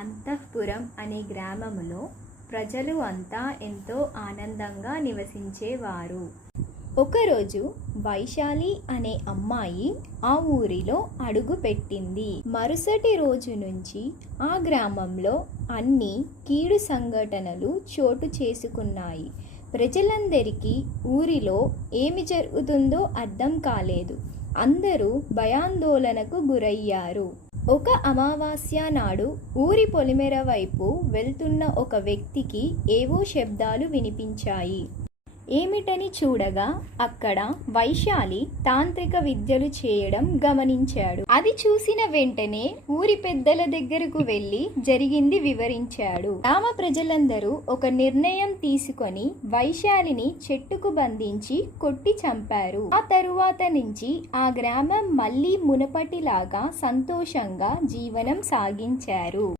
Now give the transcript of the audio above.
అంతఃపురం అనే గ్రామములో ప్రజలు అంతా ఎంతో ఆనందంగా నివసించేవారు. ఒకరోజు వైశాలి అనే అమ్మాయి ఆ ఊరిలో అడుగుపెట్టింది. మరుసటి రోజు నుంచి ఆ గ్రామంలో అన్ని కీడు సంఘటనలు చోటు చేసుకున్నాయి. ప్రజలందరికీ ఊరిలో ఏమి జరుగుతుందో అర్థం కాలేదు. అందరూ భయాందోళనకు గురయ్యారు. ఒక అమావాస్య నాడు ఊరి పొలిమేర వైపు వెళ్తున్న ఒక వ్యక్తికి ఏవో శబ్దాలు వినిపించాయి. ఏమిటని చూడగా అక్కడ వైశాలి తాంత్రిక విద్యలు చేయడం గమనించాడు. అది చూసిన వెంటనే ఊరి పెద్దల దగ్గరకు వెళ్లి జరిగింది వివరించాడు. గ్రామ ప్రజలందరూ ఒక నిర్ణయం తీసుకొని వైశాలిని చెట్టుకు బంధించి కొట్టి చంపారు. ఆ తరువాత నుంచి ఆ గ్రామం మళ్ళీ మునపటిలాగా సంతోషంగా జీవనం సాగించారు.